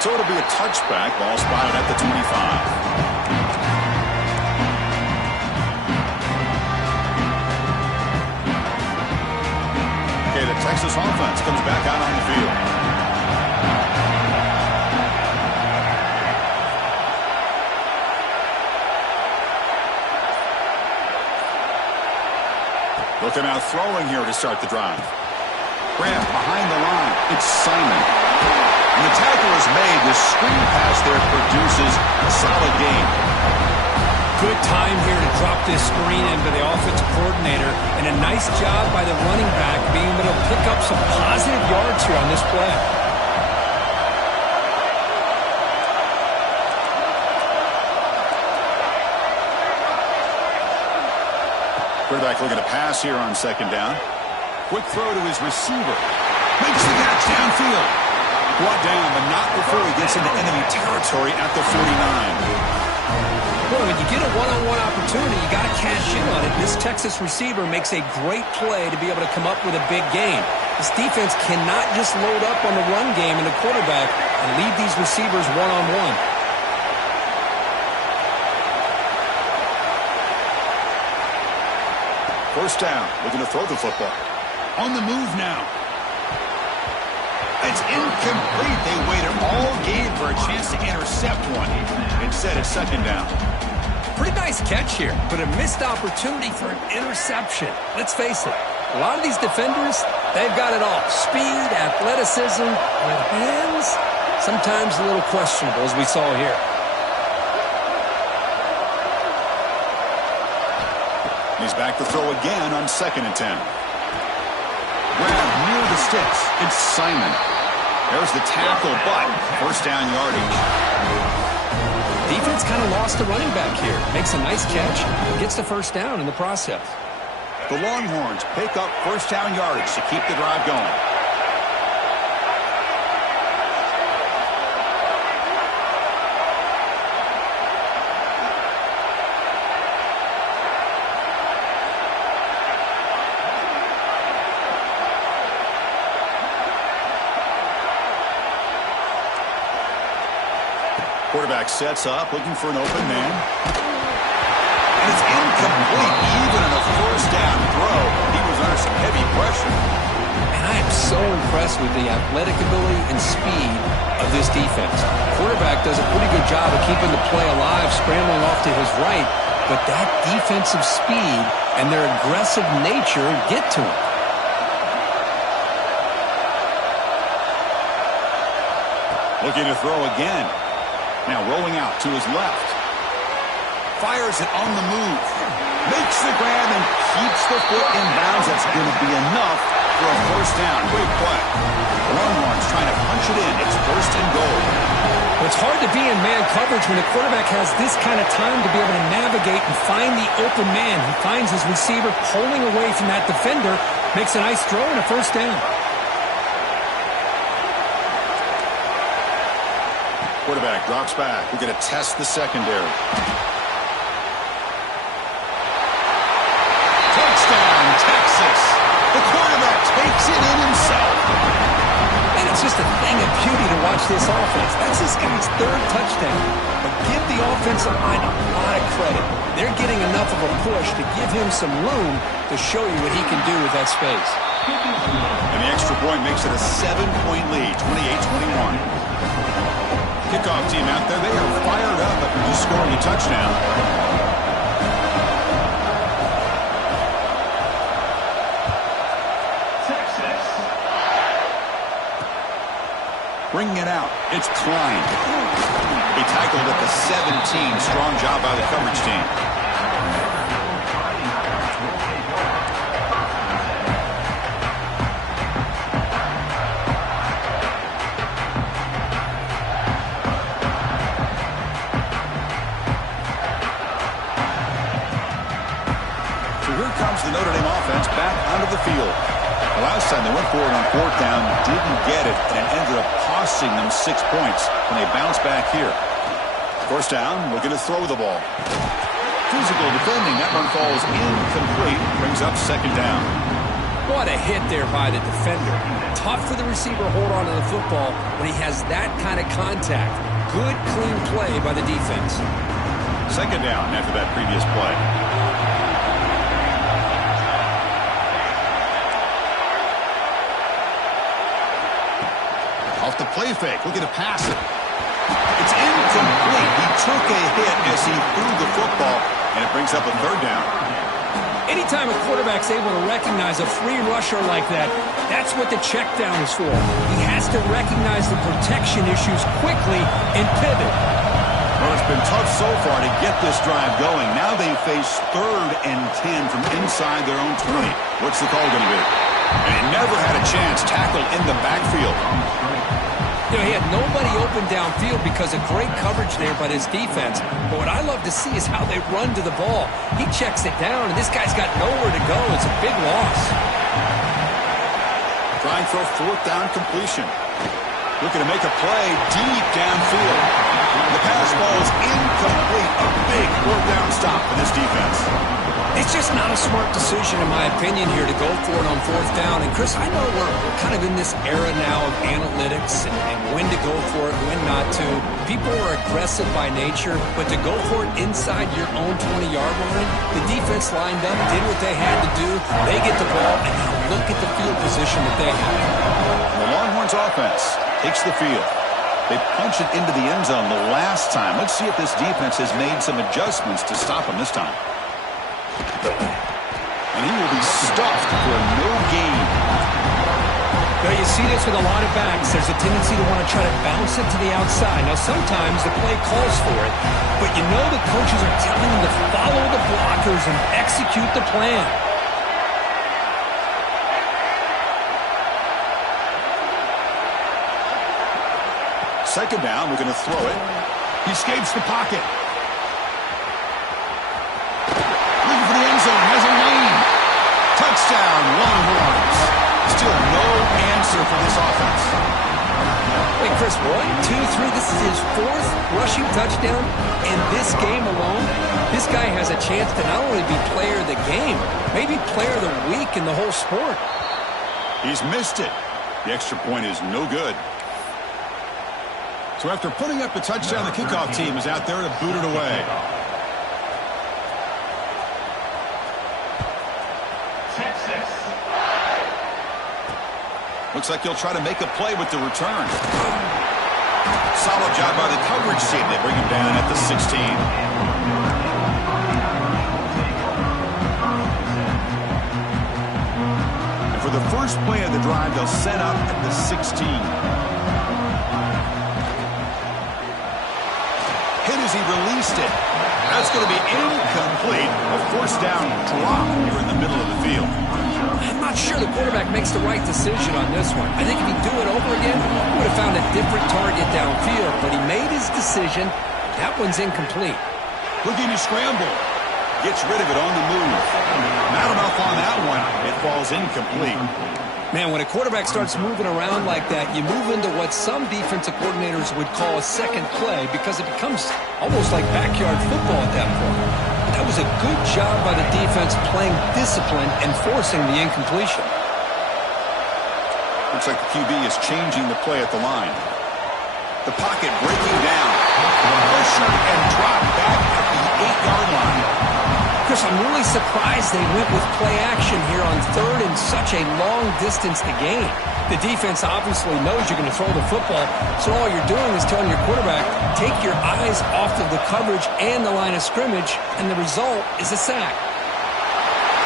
So it'll be a touchback. Ball spotted at the 25. Okay, the Texas offense comes back out on the field. Looking out throwing here to start the drive. Grant behind the line. It's Simon. And the tackle is made. The screen pass there produces a solid gain. Good time here to drop this screen in by the offensive coordinator. And a nice job by the running back being able to pick up some positive yards here on this play. Quarterback looking to pass here on second down. Quick throw to his receiver. Makes the catch downfield. Brought down, but not before he gets into enemy territory at the 49. Well, when you get a one-on-one opportunity, you got to cash in on it. This Texas receiver makes a great play to be able to come up with a big gain. This defense cannot just load up on the run game and the quarterback and leave these receivers one-on-one. First down, looking to throw the football. On the move now. It's incomplete. They waited all game for a chance to intercept one. Instead, it's second down. Pretty nice catch here, but a missed opportunity for an interception. Let's face it, a lot of these defenders, they've got it all. Speed, athleticism, good hands, sometimes a little questionable, as we saw here. He's back to throw again on 2nd and 10. Grab near the sticks. It's Simon. There's the tackle, but first down yardage. Defense kind of lost the running back here. Makes a nice catch and gets the first down in the process. The Longhorns pick up first down yardage to keep the drive going. Quarterback sets up, looking for an open man. And it's incomplete. Even in a first down throw, he was under some heavy pressure. And I am so impressed with the athletic ability and speed of this defense. Quarterback does a pretty good job of keeping the play alive, scrambling off to his right. But that defensive speed and their aggressive nature get to him. Looking to throw again. Now rolling out to his left. Fires it on the move. Makes the grab and keeps the foot in bounds. That's going to be enough for a first down. Great play. The Longhorns trying to punch it in. It's first and goal. Well, it's hard to be in man coverage when the quarterback has this kind of time to be able to navigate and find the open man. He finds his receiver pulling away from that defender. Makes a nice throw and a first down. Quarterback drops back. We're going to test the secondary. Touchdown, Texas. The quarterback takes it in himself. And it's just a thing of beauty to watch this offense. That's this guy's 3rd touchdown. But give the offensive line a lot of credit. They're getting enough of a push to give him some room to show you what he can do with that space. And the extra point makes it a 7-point lead, 28-21. Kickoff team out there, they are fired up after just scoring a touchdown. Texas. Bringing it out, it's Klein. He tackled at the 17. Strong job by the coverage team. The Notre Dame offense back onto the field. The last time they went for it on 4th down, didn't get it, and it ended up costing them 6 points. And they bounce back here. First down, looking to throw the ball. Physical defending, that one falls incomplete, brings up second down. What a hit there by the defender. Tough for the receiver to hold on to the football when he has that kind of contact. Good, clean play by the defense. Second down after that previous play. Off the play fake, looking to pass it. It's incomplete. He took a hit as he threw the football, and it brings up a 3rd down. Anytime a quarterback's able to recognize a free rusher like that, that's what the check down is for. He has to recognize the protection issues quickly and pivot. Well, it's been tough so far to get this drive going. Now they face 3rd and 10 from inside their own 20. What's the call going to be? And he never had a chance. Tackled in the backfield. You know, he had nobody open downfield because of great coverage there by this defense. But what I love to see is how they run to the ball. He checks it down, and this guy's got nowhere to go. It's a big loss. Trying for a 4th down completion. Looking to make a play deep downfield. The pass ball is incomplete. A big fourth down stop for this defense. It's just not a smart decision, in my opinion, here to go for it on fourth down. And, Chris, I know we're kind of in this era now of analytics and when to go for it, when not to. People are aggressive by nature, but to go for it inside your own 20-yard line, the defense lined up, did what they had to do. They get the ball, and now look at the field position that they have. The Longhorns offense takes the field. They punch it into the end zone the last time. Let's see if this defense has made some adjustments to stop them this time. And he will be stuffed for a no gain. Now, you see this with a lot of backs. There's a tendency to want to try to bounce it to the outside. Now, sometimes the play calls for it, but you know the coaches are telling them to follow the blockers and execute the plan. Second down, we're going to throw it. He escapes the pocket. Looking for the end zone, has a lane. Touchdown, Longhorns. Still no answer for this offense. Wait, Chris, 1, 2, 3, this is his fourth rushing touchdown in this game alone. This guy has a chance to not only be player of the game, maybe player of the week in the whole sport. He's missed it. The extra point is no good. So after putting up the touchdown, the kickoff team is out there to boot it away. Looks like he'll try to make a play with the return. Solid job by the coverage team. They bring him down at the 16. And for the first play of the drive, they'll set up at the 16. Hit as he released it. That's going to be incomplete. A forced down drop here in the middle of the field. I'm not sure the quarterback makes the right decision on this one. I think if he'd do it over again, he would have found a different target downfield. But he made his decision. That one's incomplete. Looking to scramble. Gets rid of it on the move. Not enough on that one. It falls incomplete. Man, when a quarterback starts moving around like that, you move into what some defensive coordinators would call a second play because it becomes almost like backyard football at that point. That was a good job by the defense playing discipline and forcing the incompletion. Looks like the QB is changing the play at the line. The pocket breaking down. Pressure and drop back at the 8-yard line. Chris, I'm really surprised they went with play action here on third and such a long distance to gain. The defense obviously knows you're going to throw the football, so all you're doing is telling your quarterback, take your eyes off of the coverage and the line of scrimmage, and the result is a sack.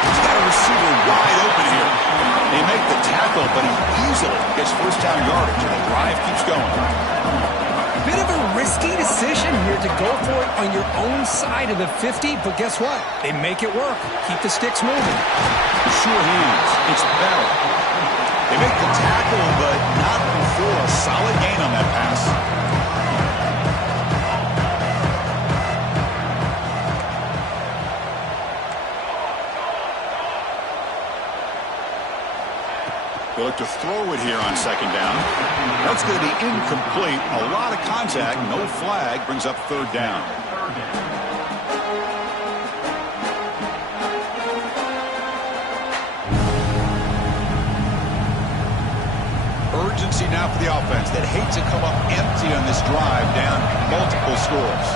He's got a receiver wide open here. They make the tackle, but he easily gets first down yardage, and the drive keeps going. Bit of a risky decision here to go for it on your own side of the 50, but guess what? They make it work. Keep the sticks moving. Sure hands. It's better. They make the tackle, but not before a solid gain on that pass. They look to throw it here on second down. That's going to be incomplete. A lot of contact. No flag. Brings up third down. Urgency now for the offense that hate to come up empty on this drive, down multiple scores.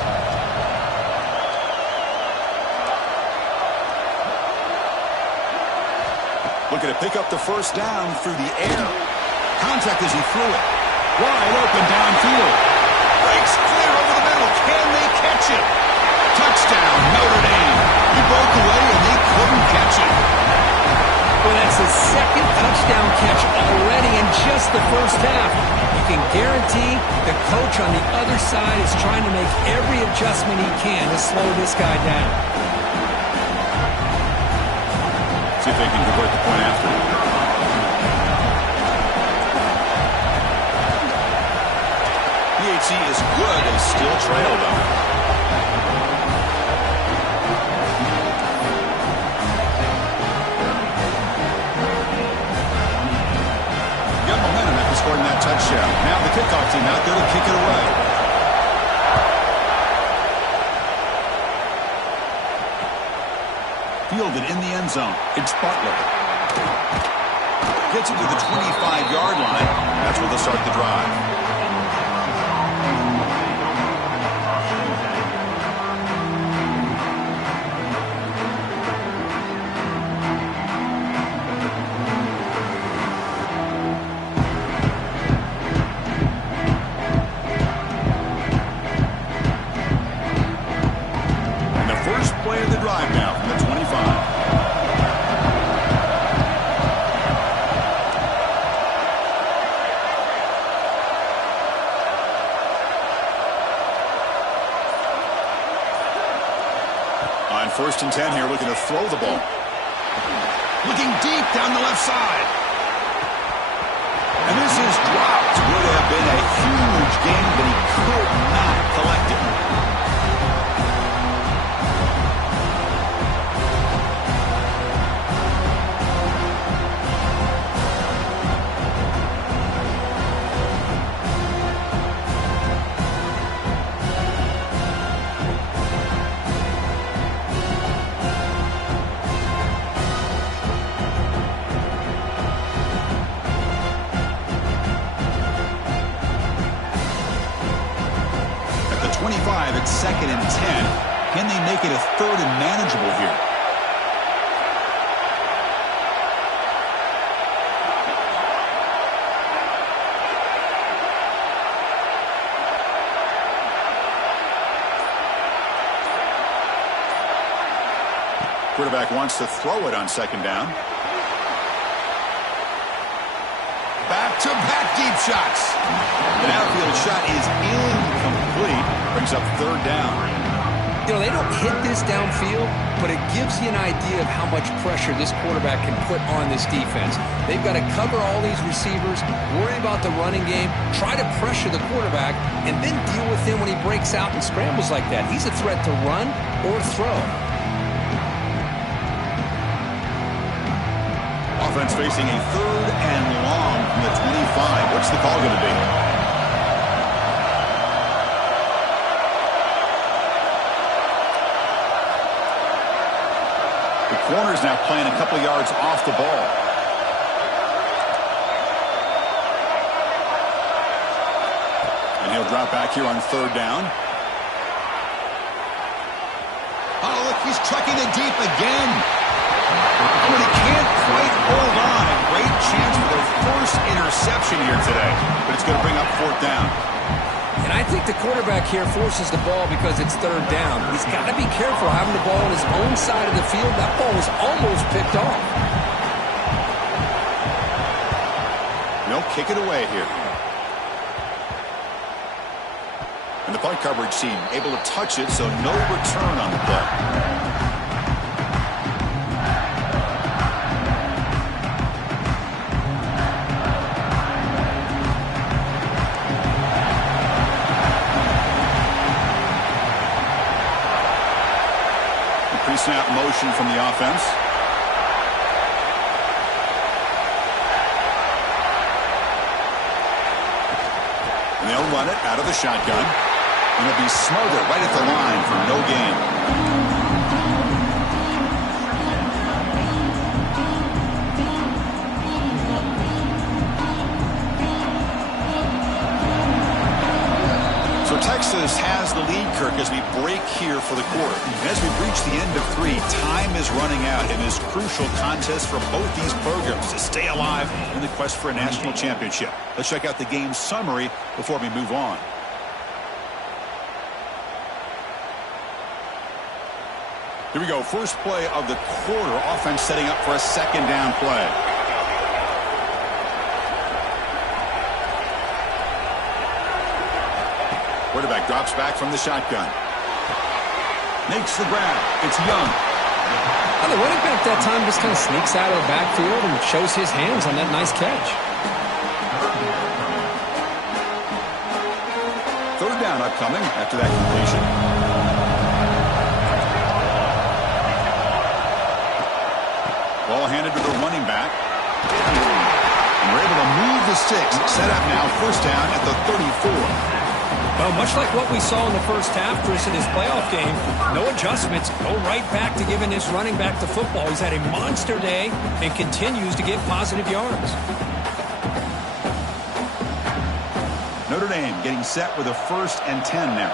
Looking to pick up the first down through the air. Contact as he threw it. Wide open downfield. Breaks clear over the middle. Can they catch it? Touchdown, Notre Dame. He broke away and they couldn't catch it. Well, that's his second touchdown catch already in just the first half. You can guarantee the coach on the other side is trying to make every adjustment he can to slow this guy down. See if they can convert the point after. PHC is good. They still trail, though. Got momentum after scoring that touchdown. Now the kickoff team out there to kick it away. Fielded in the end zone. It's Butler. Gets it to the 25-yard line. That's where they'll start the drive. First and 10 here, looking to throw the ball. Looking deep down the left side. And this is dropped. Would have been a huge gain, but he could not collect it. It's second and 10. Can they make it a third and manageable here? Quarterback wants to throw it on second down. Back-to-back deep shots. An outfield shot is incomplete. Brings up third down. You know, they don't hit this downfield, but it gives you an idea of how much pressure this quarterback can put on this defense. They've got to cover all these receivers, worry about the running game, try to pressure the quarterback, and then deal with him when he breaks out and scrambles like that. He's a threat to run or throw. Offense facing a third and long from the 25. What's the call going to be? The corner's now playing a couple yards off the ball. And he'll drop back here on third down. Oh, look, he's trucking it deep again. But he can't quite hold on. A great chance for their first interception here today. But it's going to bring up fourth down. And I think the quarterback here forces the ball because it's third down. He's got to be careful having the ball on his own side of the field. That ball was almost picked off. They'll kick it away here. And the punt coverage team able to touch it, so no return on the play. Pre-snap motion from the offense. And they'll run it out of the shotgun. And it'll be smothered right at the line for no gain. So Texas has the lead, Kirk, as we break here for the quarter. And as we reach the end of three, time is running out in this crucial contest for both these programs to stay alive in the quest for a national championship. Let's check out the game summary before we move on. Here we go. First play of the quarter. Offense setting up for a second down play. Quarterback drops back from the shotgun. Makes the grab. It's Young. Well, the running back that time just kind of sneaks out of the backfield and shows his hands on that nice catch. Third down upcoming after that completion. Ball handed to the running back. And we're able to move the sticks. Set up now, first down at the 34. Well, much like what we saw in the first half, Chris, in his playoff game, no adjustments, go right back to giving his running back the football. He's had a monster day and continues to get positive yards. Notre Dame getting set with a 1st and 10 now.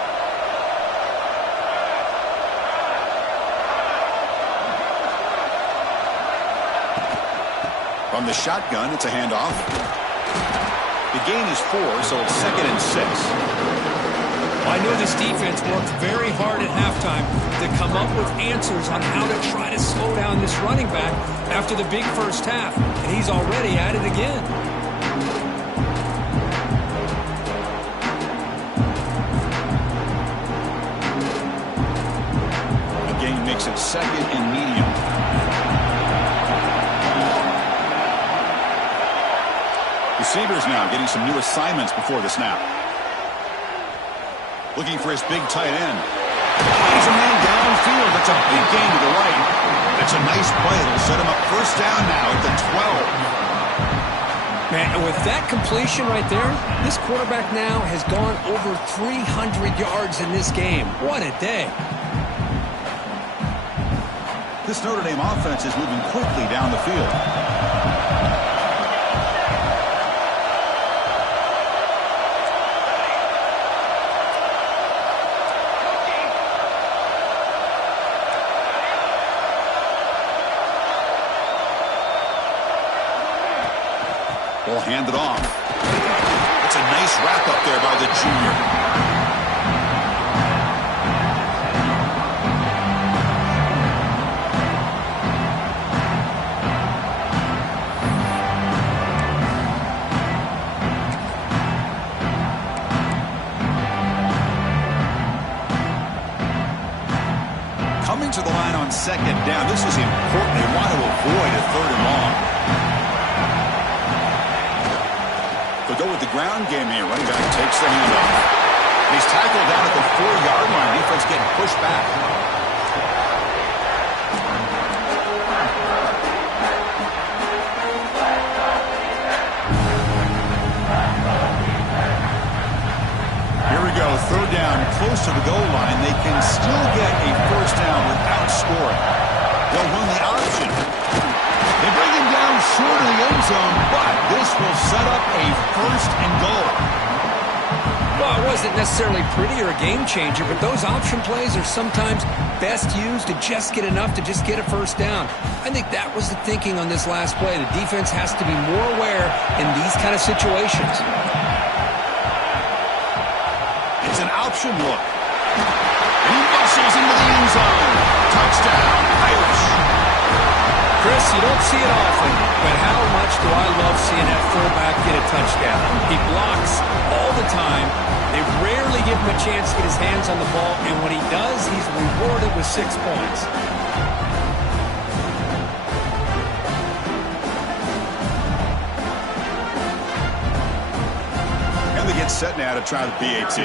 From the shotgun, it's a handoff. The gain is 4, so it's 2nd and 6. I know this defense worked very hard at halftime to come up with answers on how to try to slow down this running back after the big first half, and he's already at it again. The gain makes it 2nd and medium. Receivers now getting some new assignments before the snap. Looking for his big tight end. He's a man downfield. That's a big gain to the right. That's a nice play. It'll set him up first down now at the 12. Man, and with that completion right there, this quarterback now has gone over 300 yards in this game. What a day. This Notre Dame offense is moving quickly down the field. Ball handed off. It's a nice wrap up there by the junior. Coming to the line on 2nd down. This is important. They want to avoid a 3rd and long. They'll go with the ground game here. Running back takes the handoff. He's tackled down at the 4-yard line. Defense getting pushed back. Here we go. 3rd down, close to the goal line. They can still get a first down without scoring. They'll run the option. They bring him down short of the end zone, but this will set up a 1st and goal. Well, it wasn't necessarily pretty or a game changer, but those option plays are sometimes best used to just get enough to just get a first down. I think that was the thinking on this last play. The defense has to be more aware in these kind of situations. It's an option look. And he muscles into the end zone. Touchdown, Irish. Chris, you don't see it often, but how much do I love seeing that fullback get a touchdown? He blocks all the time. They rarely give him a chance to get his hands on the ball, and when he does, he's rewarded with 6 points. And they get set now to try the PAT.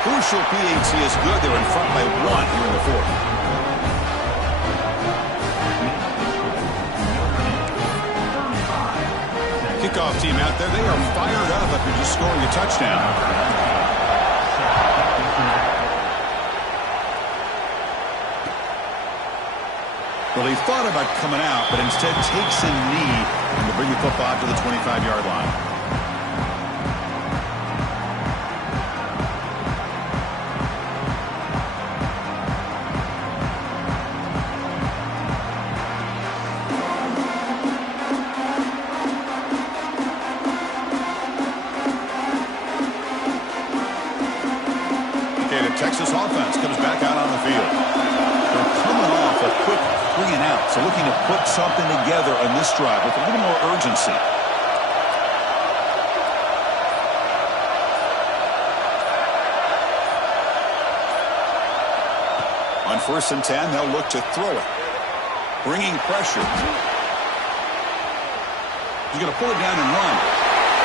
Crucial PAT is good. They're in front by 1 here in the 4th. Kickoff team out there. They are fired up after just scoring a touchdown. Well, he thought about coming out, but instead takes a knee and will bring the football to the 25-yard line. Texas offense comes back out on the field. They're coming off a quick 3-and-out, so looking to put something together on this drive with a little more urgency. On 1st and 10, they'll look to throw it. Bringing pressure. He's going to pull it down and run.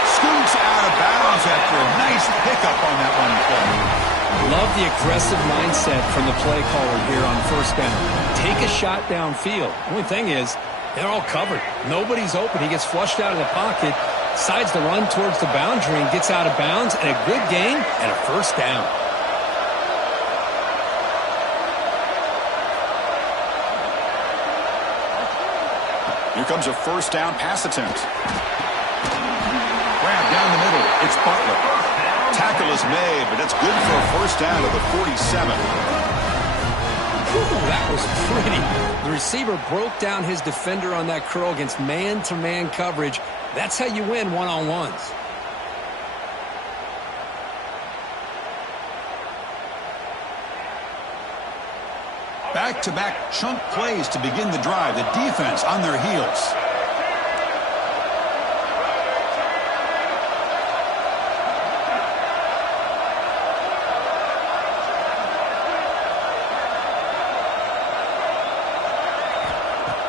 Scoots out of bounds after a nice pickup on that running play. Love the aggressive mindset from the play caller here on first down. Take a shot downfield. Only thing is, they're all covered. Nobody's open. He gets flushed out of the pocket, decides to run towards the boundary and gets out of bounds, and a good gain and a first down. Here comes a first down pass attempt. Grab down the middle. It's Butler. Tackle is made, but it's good for a first down at the 47. Ooh, that was pretty. The receiver broke down his defender on that curl against man-to-man coverage. That's how you win one-on-ones. Back-to-back chunk plays to begin the drive. The defense on their heels.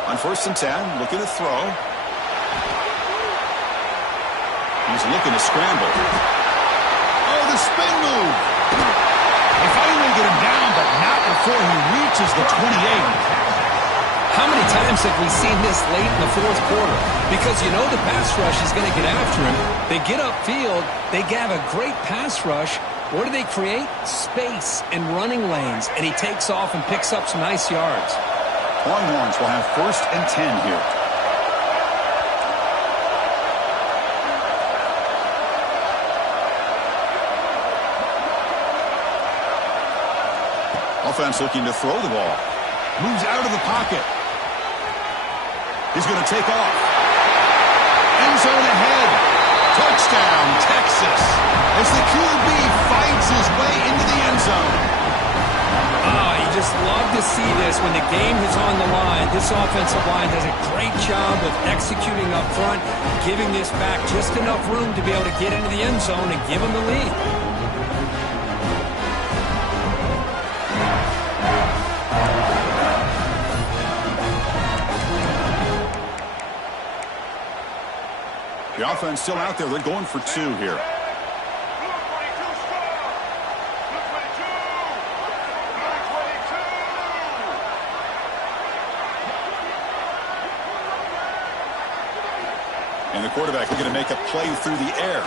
On 1st and 10, looking to throw. He's looking to scramble. Oh, the spin move. They finally get him down, but not before he reaches the 28. How many times have we seen this late in the fourth quarter? Because you know the pass rush is going to get after him. They get upfield. They have a great pass rush. What do they create? Space and running lanes. And he takes off and picks up some nice yards. Longhorns will have 1st and 10 here. Offense looking to throw the ball. Moves out of the pocket. He's going to take off. End zone ahead. Touchdown, Texas. As the QB fights his way into the end zone. You just love to see this when the game is on the line. This offensive line does a great job of executing up front, giving this back just enough room to be able to get into the end zone and give them the lead. The offense still out there. They're going for 2 here. And the quarterback looking to make a play through the air.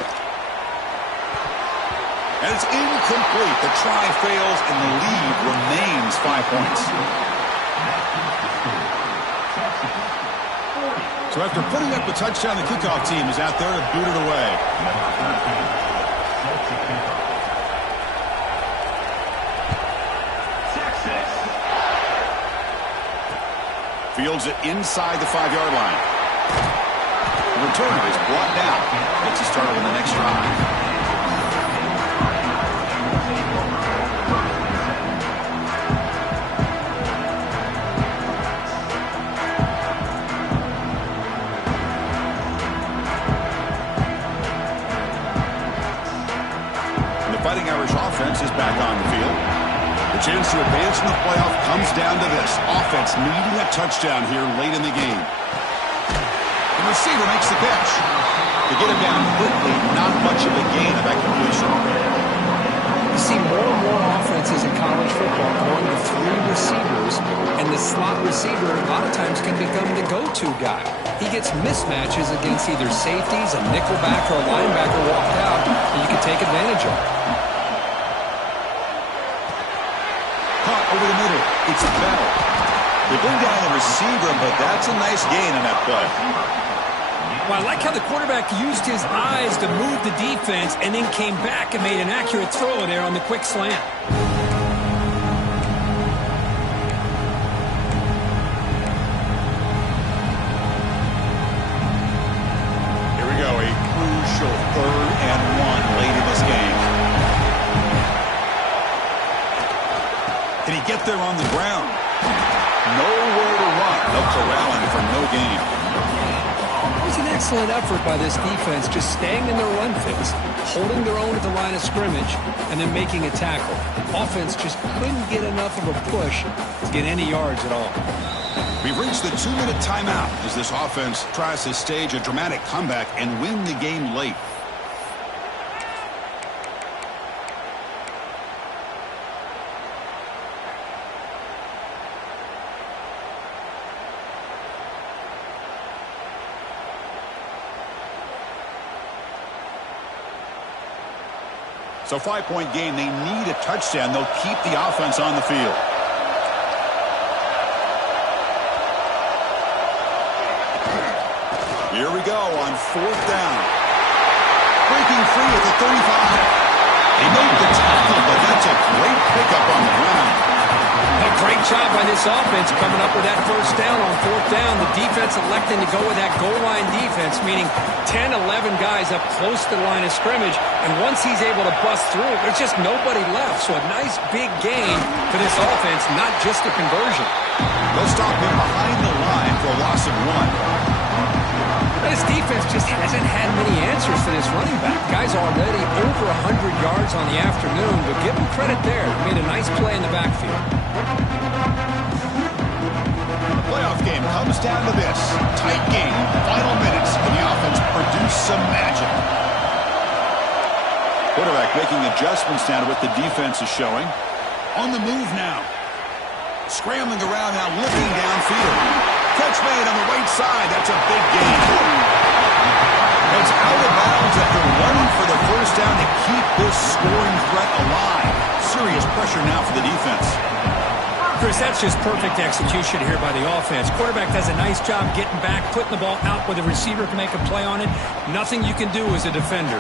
And it's incomplete. The try fails, and the lead remains 5 points. So after putting up a touchdown, the kickoff team is out there to boot it away. Fields it inside the 5-yard line. The return is brought down. Gets you started on the next drive. Fighting Irish offense is back on the field. The chance to advance in the playoff comes down to this. Offense needing a touchdown here late in the game. The receiver makes the catch. To get him down quickly, not much of a gain of that completion. You see more and more offenses in college football going to 3 receivers, and the slot receiver a lot of times can become the go-to guy. He gets mismatches against either safeties, a nickelback, or a linebacker walked out, and you can take advantage of it. Caught over the middle. It's Bell. They bring down the receiver, but that's a nice gain on that play. Well, I like how the quarterback used his eyes to move the defense and then came back and made an accurate throw there on the quick slant. Here we go, a crucial 3rd and 1 late in this game. Can he get there on the ground? Nowhere to run. No corralling for no gain. It was an excellent effort by this defense, just staying in their run fix, holding their own at the line of scrimmage, and then making a tackle. Offense just couldn't get enough of a push to get any yards at all. We've reached the 2-minute timeout as this offense tries to stage a dramatic comeback and win the game late. So 5-point game. They need a touchdown. They'll keep the offense on the field. Here we go on 4th down. Breaking free at the 35. They made the tackle, but that's a great pickup on the ground. A great job by this offense coming up with that first down on 4th down. The defense electing to go with that goal line defense, meaning 10, 11 guys up close to the line of scrimmage. And once he's able to bust through, there's just nobody left. So a nice big gain for this offense, not just a conversion. They'll stop him behind the line for a loss of 1. This defense just hasn't had many answers for this running back. Guy's already over 100 yards on the afternoon, but give him credit there. He made a nice play in the backfield. The playoff game comes down to this. Tight game, final minutes, and the offense produced some magic. Quarterback making adjustments now to what the defense is showing. On the move now. Scrambling around now, looking downfield. Catch made on the right side. That's a big gain. It's out of bounds after running for the first down to keep this scoring threat alive. Serious pressure now for the defense. Chris, that's just perfect execution here by the offense. Quarterback does a nice job getting back, putting the ball out where the receiver can make a play on it. Nothing you can do as a defender.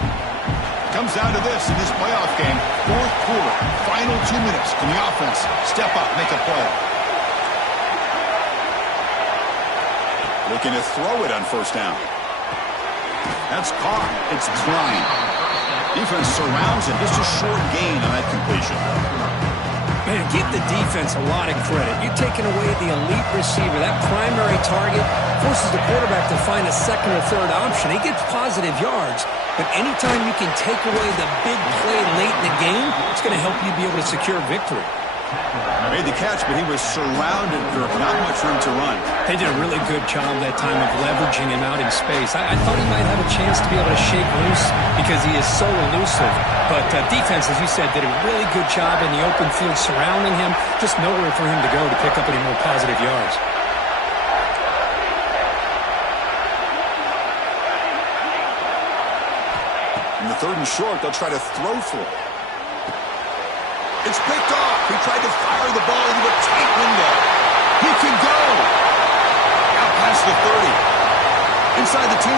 Comes down to this in this playoff game. 4th quarter, final 2 minutes. Can the offense step up, make a play? Looking to throw it on 1st down. That's caught. It's Klein. Defense surrounds it. Just a short gain on that completion. Man, give the defense a lot of credit. You're taking away the elite receiver. That primary target forces the quarterback to find a second or third option. He gets positive yards. But anytime you can take away the big play late in the game, it's going to help you be able to secure victory. Made the catch, but he was surrounded. Not much room to run. They did a really good job that time of leveraging him out in space. I thought he might have a chance to be able to shake loose because he is so elusive. But defense, as you said, did a really good job in the open field surrounding him. Just nowhere for him to go to pick up any more positive yards. In the 3rd and short, they'll try to throw for it. It's picked off. He tried to fire the ball into a tight window. He can go. Out past the 30. Inside the 10.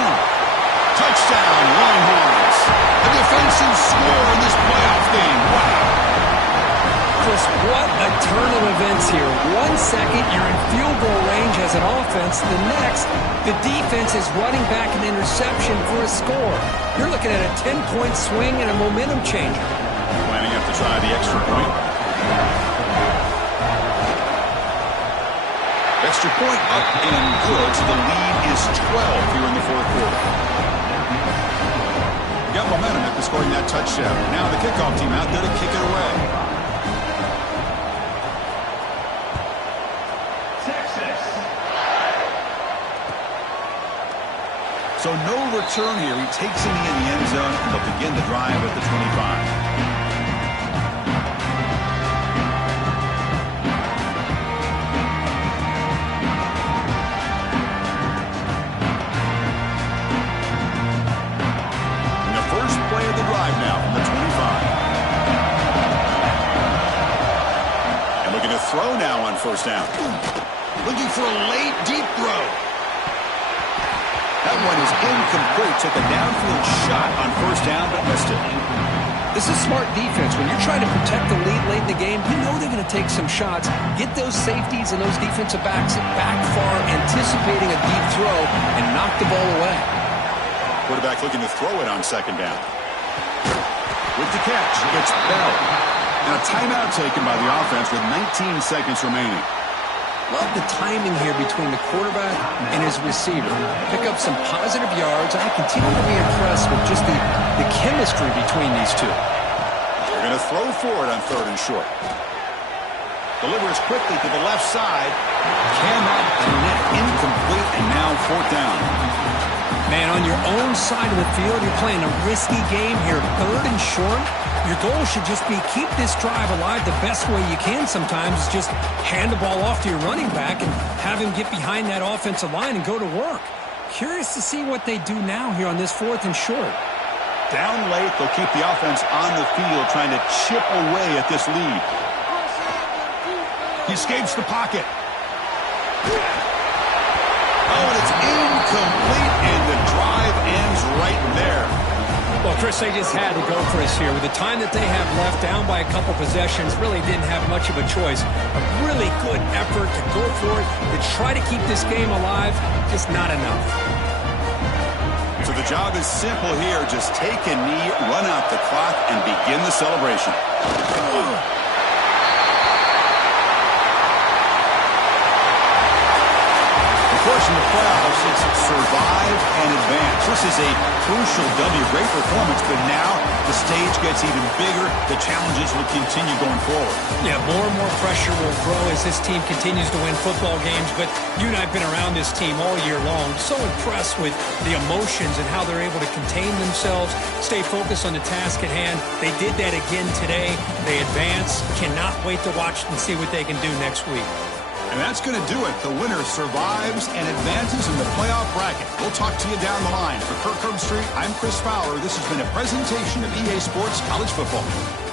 Touchdown, Longhorns. A defensive score in this playoff game. Wow. Chris, what a turn of events here. 1 second, you're in field goal range as an offense. The next, the defense is running back an interception for a score. You're looking at a 10-point swing and a momentum changer. Planning up to try the extra point. Extra point up and good. So the lead is 12 here in the 4th quarter. Got momentum after scoring that touchdown. Now the kickoff team out there to kick it away. So no return here. He takes him in the end zone, and they'll begin the drive at the 25. Throw now on 1st down. Looking for a late, deep throw. That one is incomplete. Took a downfield shot on 1st down, but missed it. This is smart defense. When you're trying to protect the lead late in the game, you know they're going to take some shots. Get those safeties and those defensive backs back far, anticipating a deep throw, and knock the ball away. Quarterback looking to throw it on 2nd down. With the catch, it's Bell. And a timeout taken by the offense with 19 seconds remaining. Love the timing here between the quarterback and his receiver. Pick up some positive yards. I continue to be impressed with just the chemistry between these two. They're going to throw for it on 3rd and short. Delivers quickly to the left side. Cannot connect, incomplete, and now 4th down. Man, on your own side of the field, you're playing a risky game here. 3rd and short. Your goal should just be keep this drive alive the best way you can sometimes. Is just hand the ball off to your running back and have him get behind that offensive line and go to work. Curious to see what they do now here on this 4th and short. Down late, they'll keep the offense on the field trying to chip away at this lead. He escapes the pocket. Oh, and it's incomplete, and the drive ends right there. Well, Chris, they just had to go for us here. With the time that they have left, down by a couple possessions, really didn't have much of a choice. A really good effort to go for it, to try to keep this game alive, just not enough. So the job is simple here. Just take a knee, run out the clock, and begin the celebration. Of course, in the playoffs, it's survive and advance. This is a crucial W. Great performance, but now the stage gets even bigger. The challenges will continue going forward. Yeah, more and more pressure will grow as this team continues to win football games. But you and I have been around this team all year long. So impressed with the emotions and how they're able to contain themselves, stay focused on the task at hand. They did that again today. They advance. Cannot wait to watch and see what they can do next week. And that's going to do it. The winner survives and advances in the playoff bracket. We'll talk to you down the line. For Kirk Herbstreit, I'm Chris Fowler. This has been a presentation of EA Sports College Football.